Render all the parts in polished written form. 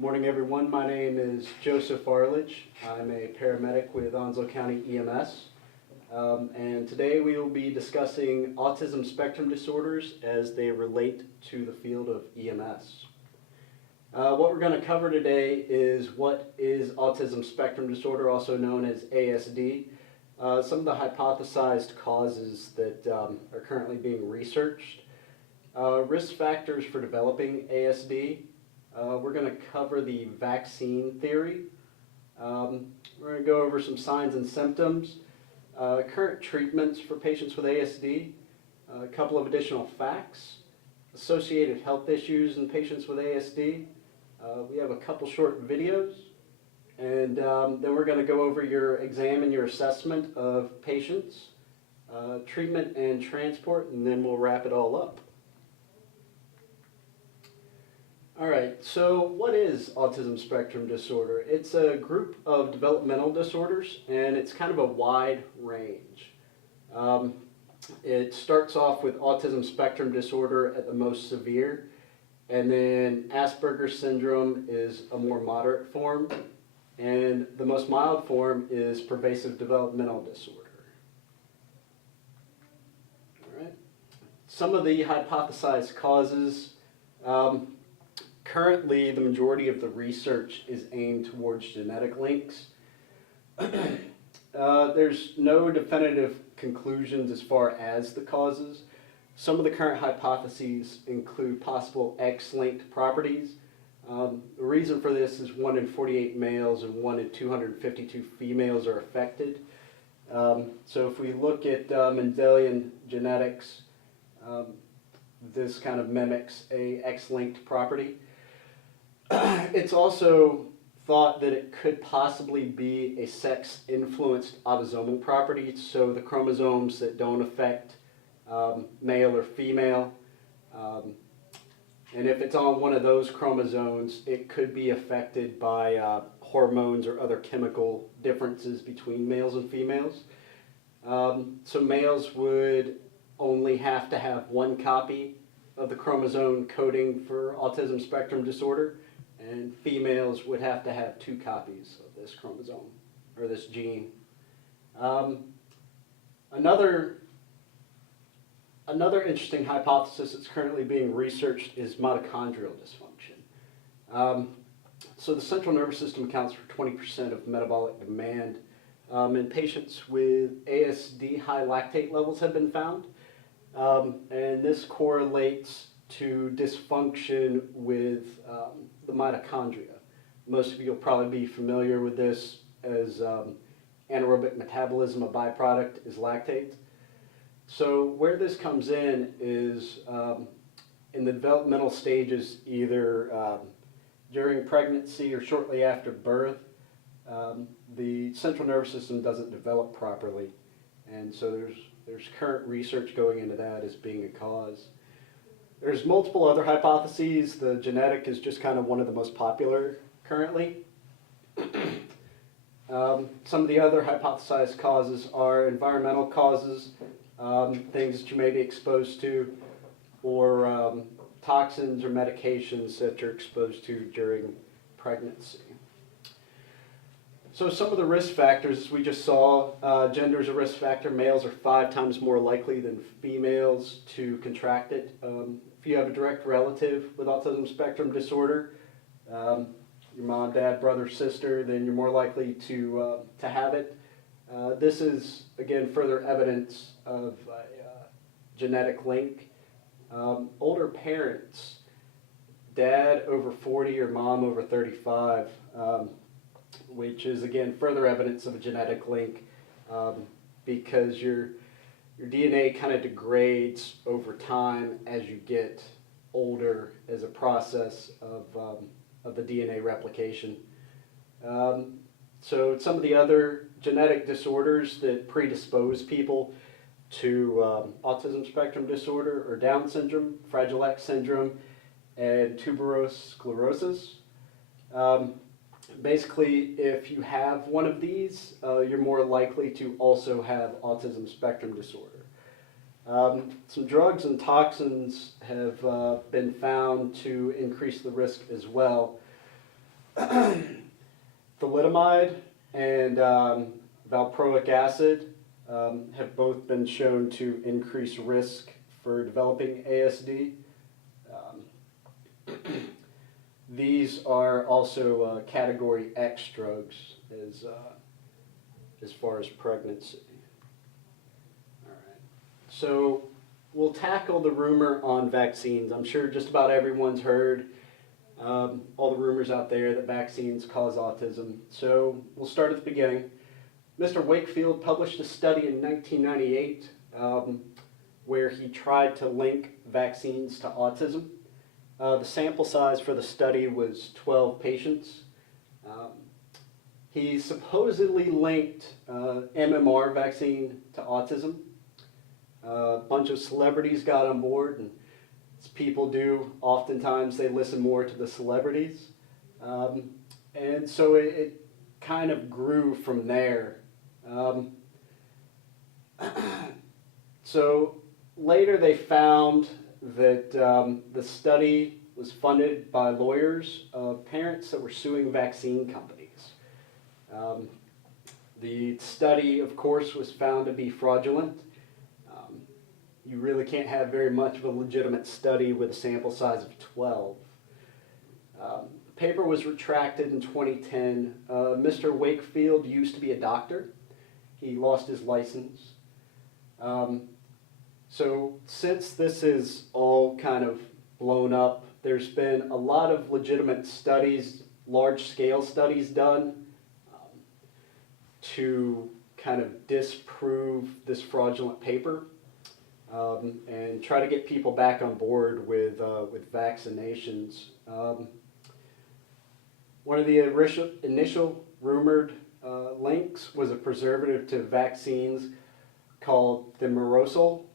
Morning, everyone. My name is Joseph Arledge. I'm a paramedic with Onslow County EMS. And today we will be discussing autism spectrum disorders as they relate to the field of EMS. What we're going to cover today is what is autism spectrum disorder, also known as ASD, some of the hypothesized causes that are currently being researched, risk factors for developing ASD. We're going to cover the vaccine theory. We're going to go over some signs and symptoms, current treatments for patients with ASD, a couple of additional facts, associated health issues in patients with ASD. We have a couple short videos, and then we're going to go over your exam and your assessment of patients, treatment and transport, and then we'll wrap it all up. All right, so what is autism spectrum disorder? It's a group of developmental disorders, and it's kind of a wide range. It starts off with autism spectrum disorder at the most severe, and then Asperger's syndrome is a more moderate form, and the most mild form is pervasive developmental disorder. All right. Some of the hypothesized causes. Currently, the majority of the research is aimed towards genetic links. There's no definitive conclusions as far as the causes. Some of the current hypotheses include possible X-linked properties. The reason for this is 1 in 48 males and 1 in 252 females are affected. So if we look at Mendelian genetics, this kind of mimics a X-linked property. It's also thought that it could possibly be a sex-influenced autosomal property, so the chromosomes that don't affect male or female, and if it's on one of those chromosomes, it could be affected by hormones or other chemical differences between males and females. So males would only have to have one copy of the chromosome coding for autism spectrum disorder, and females would have to have 2 copies of this chromosome, or this gene. Another interesting hypothesis that's currently being researched is mitochondrial dysfunction. So the central nervous system accounts for 20% of metabolic demand. In patients with ASD, high lactate levels have been found, and this correlates to dysfunction with the mitochondria. Most of you will probably be familiar with this as anaerobic metabolism. A byproduct is lactate. So where this comes in is in the developmental stages, either during pregnancy or shortly after birth, the central nervous system doesn't develop properly, and so there's current research going into that as being a cause. There's multiple other hypotheses. The genetic is just kind of one of the most popular currently. Some of the other hypothesized causes are environmental causes, things that you may be exposed to, or toxins or medications that you're exposed to during pregnancy. So some of the risk factors we just saw, gender is a risk factor. Males are 5 times more likely than females to contract it. If you have a direct relative with autism spectrum disorder, your mom, dad, brother, sister, then you're more likely to have it. This is, again, further evidence of a genetic link. Older parents, dad over 40 or mom over 35, which is, again, further evidence of a genetic link, because your DNA kind of degrades over time as you get older as a process of the DNA replication. So some of the other genetic disorders that predispose people to autism spectrum disorder are Down syndrome, Fragile X syndrome, and tuberous sclerosis. Basically, if you have one of these, you're more likely to also have autism spectrum disorder. Some drugs and toxins have been found to increase the risk as well. Thalidomide and valproic acid have both been shown to increase risk for developing ASD. These are also category X drugs as far as pregnancy. All right. So we'll tackle the rumor on vaccines. I'm sure just about everyone's heard all the rumors out there that vaccines cause autism. So we'll start at the beginning. Mr. Wakefield published a study in 1998 where he tried to link vaccines to autism. The sample size for the study was 12 patients. He supposedly linked MMR vaccine to autism. A bunch of celebrities got on board, and as people do, oftentimes they listen more to the celebrities. And so it kind of grew from there. So later they found that the study was funded by lawyers of parents that were suing vaccine companies. The study, of course, was found to be fraudulent. You really can't have very much of a legitimate study with a sample size of 12. The paper was retracted in 2010. Mr. Wakefield used to be a doctor. He lost his license. So since this is all kind of blown up, there's been a lot of legitimate studies, large-scale studies done to kind of disprove this fraudulent paper and try to get people back on board with vaccinations. One of the initial rumored links was a preservative to vaccines called thimerosal.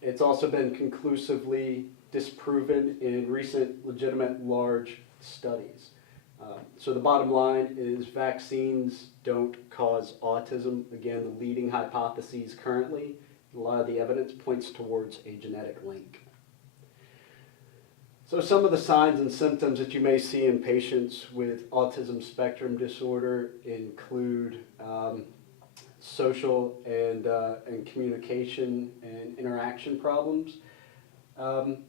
It's also been conclusively disproven in recent legitimate large studies. So the bottom line is vaccines don't cause autism. Again, the leading hypotheses currently, a lot of the evidence points towards a genetic link. So some of the signs and symptoms that you may see in patients with autism spectrum disorder include social and communication and interaction problems.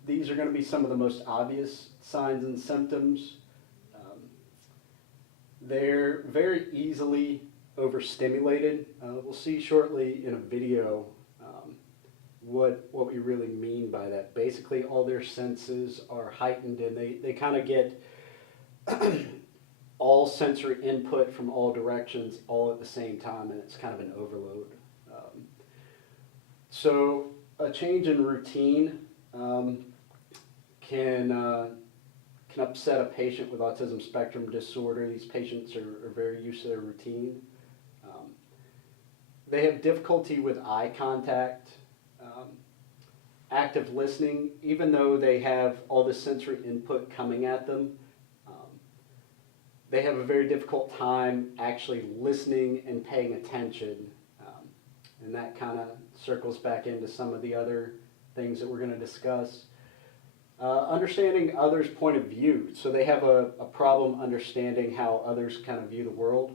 These are going to be some of the most obvious signs and symptoms. They're very easily overstimulated. We'll see shortly in a video what we really mean by that. Basically, all their senses are heightened, and they kind of get all sensory input from all directions all at the same time, and it's kind of an overload. So a change in routine can upset a patient with autism spectrum disorder. These patients are very used to their routine. They have difficulty with eye contact, active listening, even though they have all this sensory input coming at them. They have a very difficult time actually listening and paying attention. And that kind of circles back into some of the other things that we're going to discuss. Understanding others' point of view. So they have a problem understanding how others kind of view the world.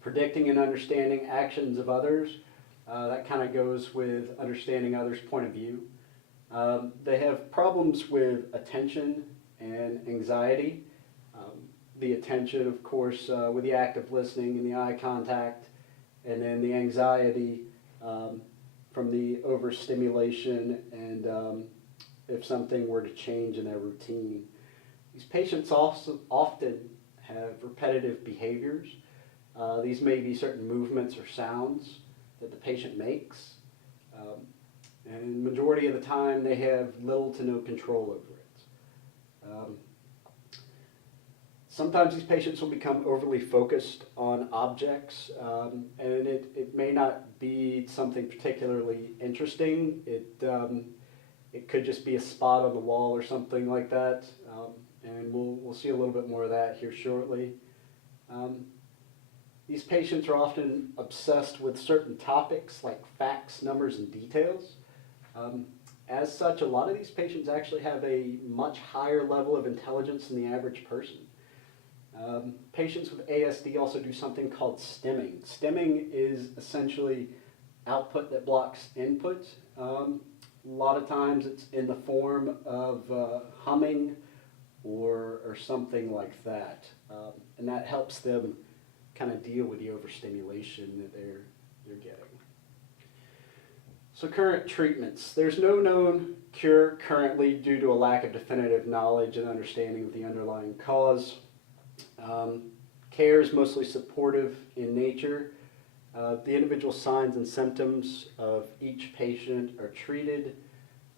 Predicting and understanding actions of others. That kind of goes with understanding others' point of view. They have problems with attention and anxiety. The attention, of course, with the active listening and the eye contact, and then the anxiety from the overstimulation and if something were to change in their routine. These patients also often have repetitive behaviors. These may be certain movements or sounds that the patient makes. And majority of the time they have little to no control over it. Sometimes these patients will become overly focused on objects, and it may not be something particularly interesting. It could just be a spot on the wall or something like that, and we'll see a little bit more of that here shortly. These patients are often obsessed with certain topics like facts, numbers, and details. as such, a lot of these patients actually have a much higher level of intelligence than the average person. Patients with ASD also do something called stimming. Stimming is essentially output that blocks input. A lot of times it's in the form of humming or something like that. And that helps them kind of deal with the overstimulation that they're getting. So current treatments. There's no known cure currently due to a lack of definitive knowledge and understanding of the underlying cause. Care is mostly supportive in nature. The individual signs and symptoms of each patient are treated.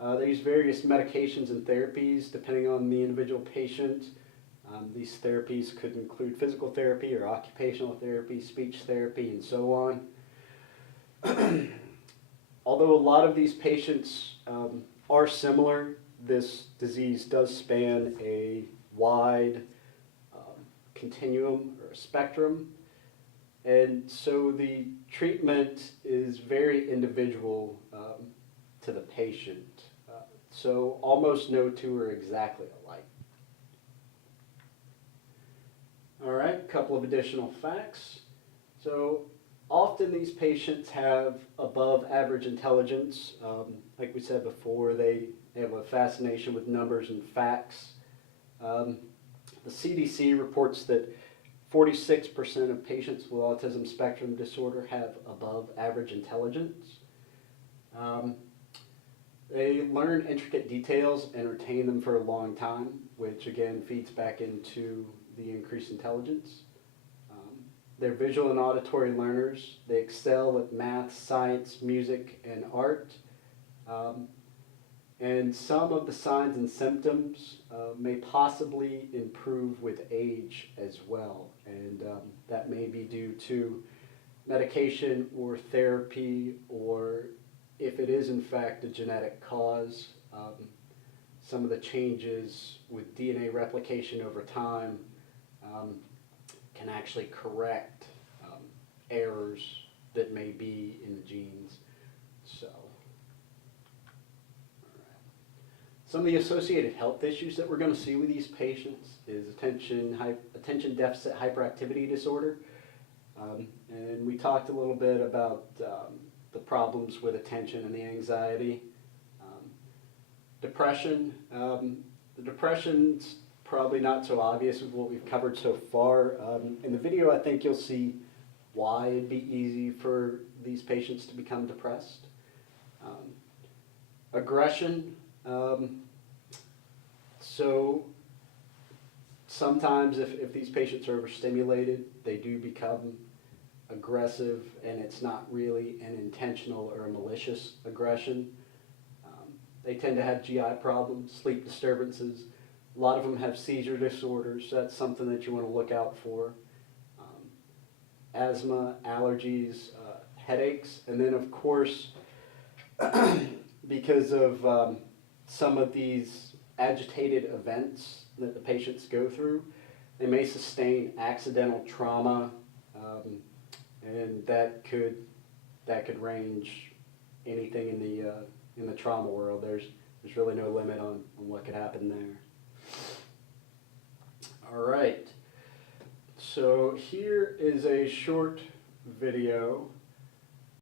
They use various medications and therapies depending on the individual patient. These therapies could include physical therapy or occupational therapy, speech therapy, and so on. Although a lot of these patients are similar, this disease does span a wide continuum or a spectrum. And so the treatment is very individual to the patient. So almost no two are exactly alike. All right, a couple of additional facts. So often these patients have above average intelligence. Like we said before, they have a fascination with numbers and facts. The CDC reports that 46% of patients with autism spectrum disorder have above average intelligence. They learn intricate details and retain them for a long time, which again feeds back into the increased intelligence. They're visual and auditory learners. They excel at math, science, music, and art. And some of the signs and symptoms may possibly improve with age as well. And that may be due to medication or therapy, or if it is in fact a genetic cause, some of the changes with DNA replication over time can actually correct errors that may be in the genes. So, some of the associated health issues that we're going to see with these patients is attention deficit hyperactivity disorder. And we talked a little bit about the problems with attention and the anxiety. Depression. The depression's probably not so obvious with what we've covered so far. In the video, I think you'll see why it'd be easy for these patients to become depressed. Aggression. So sometimes if these patients are overstimulated, they do become aggressive, and it's not really an intentional or a malicious aggression. They tend to have GI problems, sleep disturbances. A lot of them have seizure disorders, so that's something that you want to look out for. Asthma, allergies, headaches, and then of course, because of some of these agitated events that the patients go through, they may sustain accidental trauma, and that could range anything in the trauma world. There's really no limit on what could happen there. All right, so here is a short video